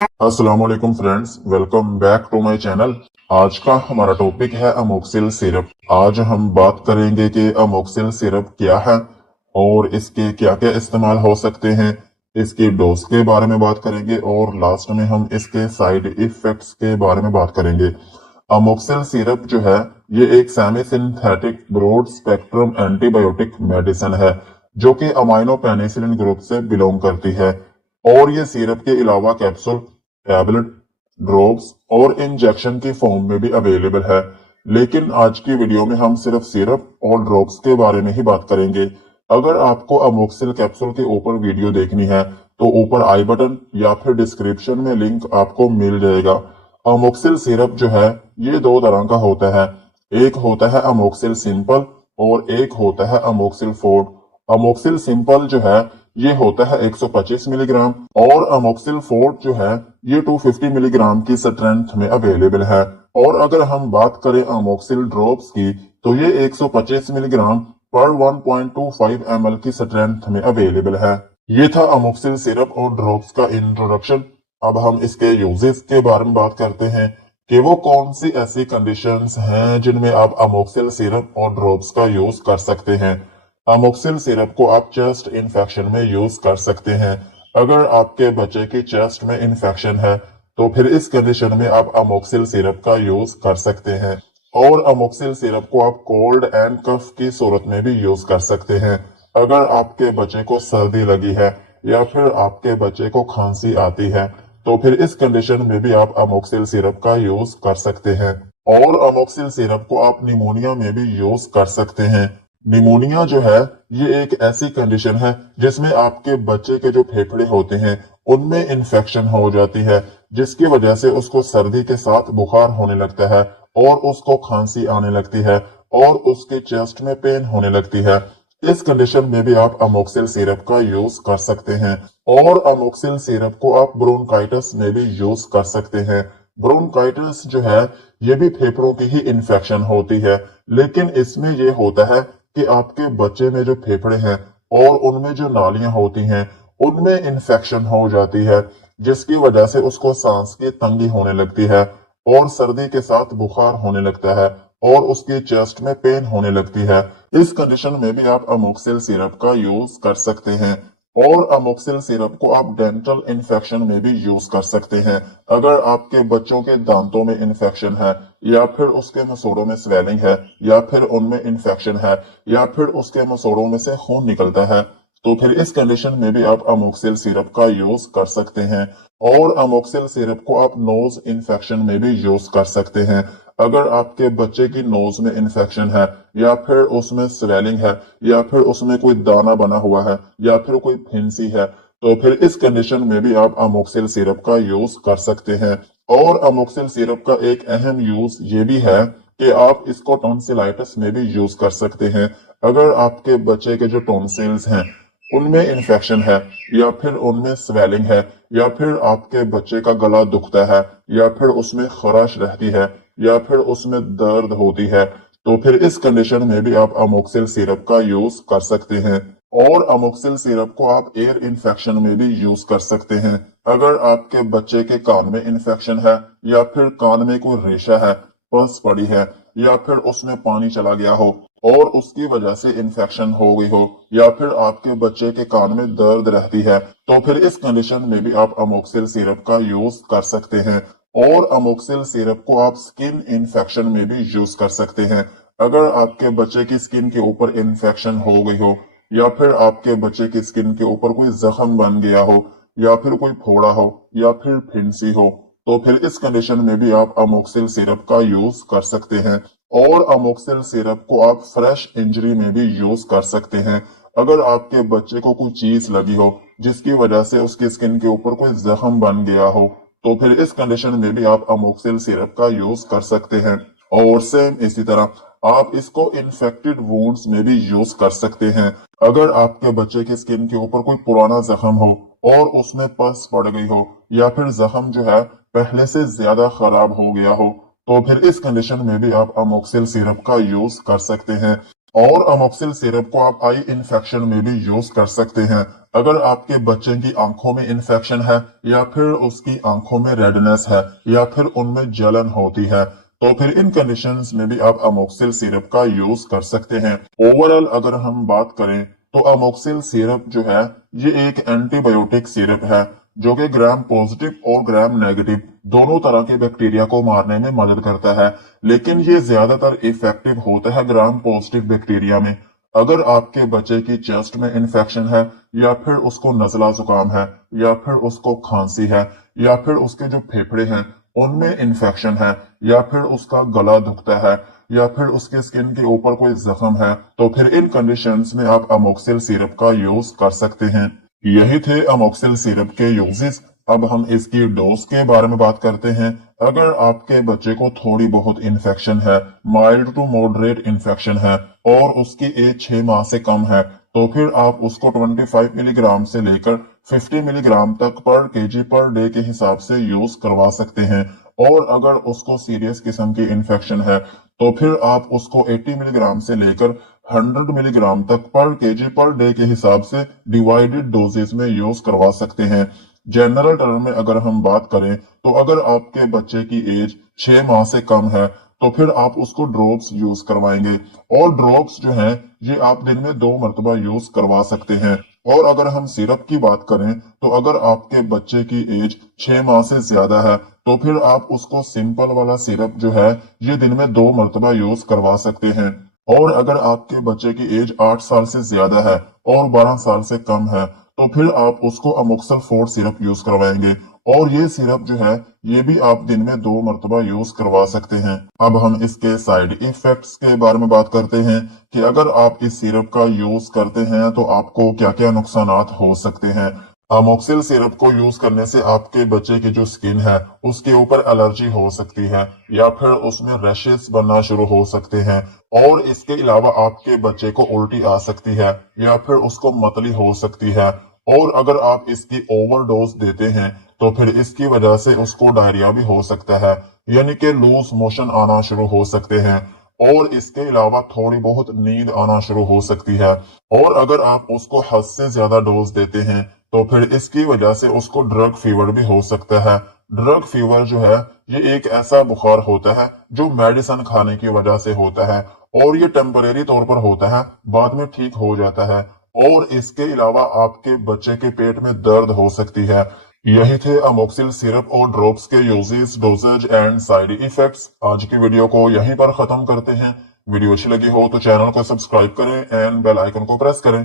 अस्सलाम वालेकुम friends, welcome back to my channel. आज का हमारा टॉपिक है अमोक्सिल सिरप। आज हम बात करेंगे कि अमोक्सिल सिरप क्या है और इसके क्या क्या इस्तेमाल हो सकते हैं। इसकी डोज के बारे में बात करेंगे और लास्ट में हम इसके साइड इफेक्ट्स के बारे में बात करेंगे। अमोक्सिल सिरप जो है ये एक semi synthetic broad spectrum antibiotic medicine है जो कि अमाइनो पेनिसिलिन ग्रुप से बिलोंग करती है। और ये सिरप के अलावा कैप्सूल, टैबलेट, ड्रॉप्स और इंजेक्शन की फॉर्म में भी अवेलेबल है। लेकिन आज की वीडियो में हम सिर्फ सिरप और ड्रॉप्स के बारे में ही बात करेंगे। अगर आपको अमोक्सिल कैप्सूल के ऊपर वीडियो देखनी है तो ऊपर आई बटन या फिर डिस्क्रिप्शन में लिंक आपको मिल जाएगा। अमोक्सिल सिरप जो है ये दो तरह का होता है। एक होता है अमोक्सिल सिंपल और एक होता है अमोक्सिल फोर्ट। अमोक्सिल सिंपल जो है ये होता है 125 मिलीग्राम और अमोक्सिल फोर्ट जो है ये 250 मिलीग्राम की स्ट्रेंथ में अवेलेबल है। और अगर हम बात करें अमोक्सिल ड्रॉप्स की तो ये 125 मिलीग्राम पर 1.25 ml की स्ट्रेंथ में अवेलेबल है। ये था अमोक्सिल सिरप और ड्रॉप्स का इंट्रोडक्शन। अब हम इसके यूजेस के बारे में बात करते हैं कि वो कौन सी ऐसी कंडीशंस हैं जिनमें आप अमोक्सिल सिरप और ड्रॉप्स का यूज कर सकते हैं। अमोक्सिल सिरप को आप चेस्ट इन्फेक्शन में यूज कर सकते हैं। अगर आपके बच्चे की चेस्ट में इन्फेक्शन है तो फिर इस कंडीशन में आप अमोक्सिल सिरप का यूज कर सकते हैं। और अमोक्सिल सिरप को आप कोल्ड एंड कफ की सूरत में भी यूज कर सकते हैं। अगर आपके बच्चे को सर्दी लगी है या फिर आपके बच्चे को खांसी आती है तो फिर इस कंडीशन में भी आप अमोक्सिल सिरप का यूज कर सकते हैं। और अमोक्सिल सिरप को आप निमोनिया में भी यूज कर सकते हैं। निमोनिया जो है ये एक ऐसी कंडीशन है जिसमें आपके बच्चे के जो फेफड़े होते हैं उनमें इन्फेक्शन हो जाती है, जिसकी वजह से उसको सर्दी के साथ बुखार होने लगता है और उसको खांसी आने लगती है और उसके चेस्ट में पेन होने लगती है। इस कंडीशन में भी आप अमोक्सिल सिरप का यूज कर सकते हैं। और अमोक्सिल सिरप को आप ब्रोंकाइटिस में भी यूज कर सकते हैं। ब्रोंकाइटिस जो है ये भी फेफड़ों की ही इन्फेक्शन होती है, लेकिन इसमें ये होता है कि आपके बच्चे में जो फेफड़े हैं और उनमें जो नालियां होती हैं उनमें इन्फेक्शन हो जाती है, जिसकी वजह से उसको सांस की तंगी होने लगती है और सर्दी के साथ बुखार होने लगता है और उसकी चेस्ट में पेन होने लगती है। इस कंडीशन में भी आप अमोक्सिल सिरप का यूज कर सकते हैं। और अमोक्सिल सिरप को आप डेंटल इन्फेक्शन में भी यूज कर सकते हैं। अगर आपके बच्चों के दांतों में इन्फेक्शन है या फिर उसके मसूड़ों में स्वेलिंग है या फिर उनमें इन्फेक्शन है या फिर उसके मसूड़ों में से खून निकलता है तो फिर इस कंडीशन में भी आप अमोक्सिल सिरप का यूज कर सकते हैं। और अमोक्सिल सिरप को आप नोज इन्फेक्शन में भी यूज कर सकते हैं। अगर आपके बच्चे की नोज में इन्फेक्शन है या फिर उसमें स्वेलिंग है या फिर उसमें कोई दाना बना हुआ है या फिर कोई फिंसी है तो फिर इस कंडीशन में भी आप अमोक्सिल सिरप का यूज कर सकते हैं। और अमोक्सिल सिरप का एक अहम यूज ये भी है कि आप इसको टॉन्सिलाइटिस में भी यूज कर सकते हैं। अगर आपके बच्चे के जो टॉन्सिल्स हैं उनमें इन्फेक्शन है या फिर उनमें स्वेलिंग है या फिर आपके बच्चे का गला दुखता है या फिर उसमें खराश रहती है या फिर उसमें दर्द होती है तो फिर इस कंडीशन में भी आप अमोक्सिल सिरप का यूज कर सकते हैं। और अमोक्सिल सिरप को आप एयर इन्फेक्शन में भी यूज कर सकते हैं। अगर आपके बच्चे के कान में इन्फेक्शन है या फिर कान में कोई रेशा है, पस पड़ी है या फिर उसमें पानी चला गया हो और उसकी वजह से इन्फेक्शन हो गई हो या फिर आपके बच्चे के कान में दर्द रहती है तो फिर इस कंडीशन में भी आप अमोक्सिल सिरप का यूज कर सकते हैं। और अमोक्सिल सिरप को आप स्किन इन्फेक्शन में भी यूज कर सकते हैं। अगर आपके बच्चे की स्किन के ऊपर इन्फेक्शन हो गई हो या फिर आपके बच्चे की स्किन के ऊपर कोई जख्म बन गया हो या फिर कोई फोड़ा हो या फिर फिंसी हो तो फिर इस कंडीशन में भी आप अमोक्सिल सिरप का यूज कर सकते हैं। और अमोक्सिल सिरप को आप फ्रेश इंजरी में भी यूज कर सकते हैं। अगर आपके बच्चे को कोई चीज लगी हो जिसकी वजह से उसकी स्किन के ऊपर कोई जख्म बन गया हो तो फिर इस कंडीशन में भी आप अमोक्सिल सिरप का यूज कर सकते हैं। और सेम इसी तरह आप इसको इन्फेक्टेड वुंड्स में भी यूज कर सकते हैं। अगर आपके बच्चे की स्किन के ऊपर कोई पुराना जख्म हो और उसमें पस पड़ गई हो या फिर जख्म जो है पहले से ज्यादा खराब हो गया हो तो फिर इस कंडीशन में भी आप अमोक्सिल सिरप का यूज कर सकते हैं। और अमोक्सिल सिरप को आप आई इन्फेक्शन में भी यूज कर सकते हैं। अगर आपके बच्चे की आंखों में इन्फेक्शन है या फिर उसकी आंखों में रेडनेस है या फिर उनमें जलन होती है, तो फिर इन कंडीशंस में भी आप अमोक्सिल सिरप का यूज कर सकते हैं। ओवरऑल अगर हम बात करें तो अमोक्सिल सिरप जो है ये एक एंटीबायोटिक सिरप है जो कि ग्राम पॉजिटिव और ग्राम नेगेटिव दोनों तरह के बैक्टीरिया को मारने में मदद करता है, लेकिन ये ज्यादातर इफेक्टिव होता है ग्राम पॉजिटिव बैक्टीरिया में। अगर आपके बच्चे की चेस्ट में इन्फेक्शन है या फिर उसको नजला जुकाम है या फिर उसको खांसी है या फिर उसके जो फेफड़े हैं उनमें इन्फेक्शन है या फिर उसका गला दुखता है या फिर उसके स्किन के ऊपर कोई जख्म है, तो फिर इन कंडीशंस में आप अमोक्सिल सिरप का यूज कर सकते हैं। यही थे अमोक्सिल सिरप के यूजेस। अब हम इसकी डोज के बारे में बात करते हैं। अगर आपके बच्चे को थोड़ी बहुत इन्फेक्शन है, माइल्ड टू मॉडरेट इन्फेक्शन है और उसकी एज 6 माह से कम है, तो फिर आप उसको 25 मिलीग्राम से लेकर 50 मिलीग्राम तक पर केजी पर डे के हिसाब से यूज करवा सकते हैं। और अगर उसको सीरियस किस्म की इन्फेक्शन है तो फिर आप उसको 80 मिलीग्राम से लेकर 100 मिलीग्राम तक पर केजी पर डे के हिसाब से डिवाइडेड डोजेस में यूज करवा सकते हैं। जनरल टर्म में अगर हम बात करें तो अगर आपके बच्चे की एज 6 माह से कम है तो फिर आप उसको ड्रॉप्स यूज करवाएंगे और ड्रॉप्स जो हैं ये आप दिन में 2 मरतबा यूज करवा सकते हैं। और अगर हम सिरप की बात करें तो अगर आपके बच्चे की एज 6 माह से ज्यादा है तो फिर आप उसको सिंपल वाला सिरप जो है ये दिन में 2 मरतबा यूज करवा सकते हैं। और अगर आपके बच्चे की एज 8 साल से ज्यादा है और 12 साल से कम है तो फिर आप उसको अमोक्सल 4 सिरप यूज करवाएंगे और ये सिरप जो है ये भी आप दिन में 2 मरतबा यूज करवा सकते हैं। अब हम इसके साइड इफेक्ट्स के बारे में बात करते हैं कि अगर आप इस सिरप का यूज करते हैं तो आपको क्या क्या नुकसानात हो सकते हैं। अमोक्सिल सिरप को यूज करने से आपके बच्चे की जो स्किन है उसके ऊपर एलर्जी हो सकती है या फिर उसमें रैशेस बनना शुरू हो सकते हैं और इसके अलावा आपके बच्चे को उल्टी आ सकती है या फिर उसको मतली हो सकती है। और अगर आप इसकी ओवरडोज देते हैं तो फिर इसकी वजह से उसको डायरिया भी हो सकता है, यानी कि लूज मोशन आना शुरू हो सकते हैं और इसके अलावा थोड़ी बहुत नींद आना शुरू हो सकती है। और अगर आप उसको हद से ज्यादा डोज देते हैं तो फिर इसकी वजह से उसको ड्रग फीवर भी हो सकता है। ड्रग फीवर जो है ये एक ऐसा बुखार होता है जो मेडिसिन खाने की वजह से होता है और ये टेम्परेरी तौर पर होता है, बाद में ठीक हो जाता है। और इसके अलावा आपके बच्चे के पेट में दर्द हो सकती है। यही थे अमोक्सिल सिरप और ड्रॉप्स के uses, dosages and side effects. आज की वीडियो को यहीं पर खत्म करते हैं। वीडियो अच्छी लगी हो तो चैनल को सब्सक्राइब करें एंड बेल आइकन को प्रेस करें।